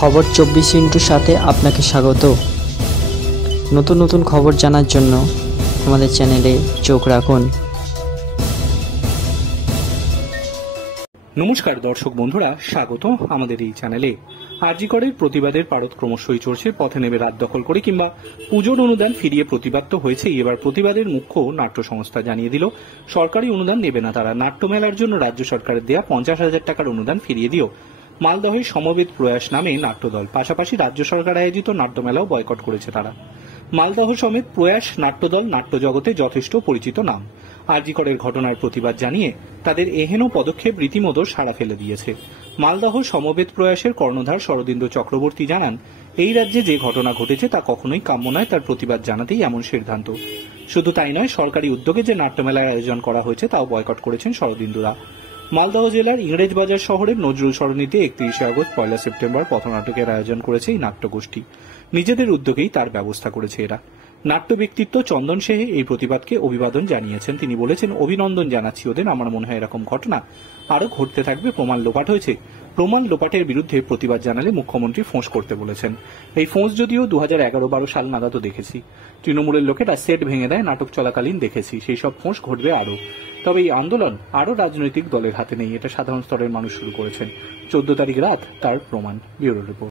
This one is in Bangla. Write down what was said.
খবর 24 সাথে আপনাকে স্বাগত। নতুন নতুন খবর জানার জন্য আমাদের চ্যানেলে চোখ রাখুন। নমস্কার দর্শক বন্ধুরা, স্বাগত আমাদের এই চ্যানেলে। আরজি করের প্রতিবাদের পারদ ক্রমশই চলছে। পথে নেমে রাত দখল করে কিংবা পুজোর অনুদান ফিরিয়ে প্রতিবাদ তো হয়েছে, এবার প্রতিবাদের মুখ্য নাট্য সংস্থা জানিয়ে দিল সরকারি অনুদান নেবে না তারা। নাট্যমেলার জন্য রাজ্য সরকারের দেয়া 50,000 টাকার অনুদান ফিরিয়ে দিও। মালদহে সমবেত প্রয়াস নামে নাট্যদল, পাশাপাশি রাজ্য সরকার আয়োজিত নাট্যমেলাও বয়কট করেছে তারা। মালদহ সমেত প্রয়াস নাট্যদল নাট্যজগতে যথেষ্ট পরিচিত নাম। আরজি করের ঘটনার প্রতিবাদ জানিয়ে তাদের এহেন পদক্ষেপ রীতিমতো সাড়া ফেলে দিয়েছে। মালদহ সমবেত প্রয়াসের কর্ণধার শরদিন্দু চক্রবর্তী জানান, এই রাজ্যে যে ঘটনা ঘটেছে তা কখনোই কাম্য নয়, তার প্রতিবাদ জানাতেই এমন সিদ্ধান্ত। শুধু তাই নয়, সরকারি উদ্যোগে যে নাট্যমেলার আয়োজন করা হয়েছে তাও বয়কট করেছেন শরদিন্দুরা। মালদহ জেলার ইংরেজবাজার শহরের নজরুল সরণিতে 31 আগস্ট 1 সেপ্টেম্বর পথনাটকের আয়োজন করেছে এই নাট্যগোষ্ঠী। নিজেদের উদ্যোগেই তার ব্যবস্থা করেছে এরা। নাট্য ব্যক্তিত্ব চন্দন সেহে এই প্রতিবাদকে অভিবাদন জানিয়েছেন। তিনি বলেছেন, অভিনন্দন জানাচ্ছি ওদের। আমার মনে হয় এরকম ঘটনা আরও ঘটতে থাকবে। প্রমাণ লোপাট হয়েছে, প্রমাণ লোপাটের বিরুদ্ধে প্রতিবাদ জানালে মুখ্যমন্ত্রী ফোঁস করতে বলেছেন। এই ফোঁস যদিও 2011-12 সাল নাগাদও দেখেছি। তৃণমূলের লোকেরা সেট ভেঙে দেয় নাটক চলাকালীন দেখেছি। সেই সব ফোঁস ঘটবে আরও। তবে এই আন্দোলন আরও রাজনৈতিক দলের হাতে নেই, এটা সাধারণ স্তরের মানুষ শুরু করেছেন। 14 তারিখ রাত তার প্রমাণ। Bureau report.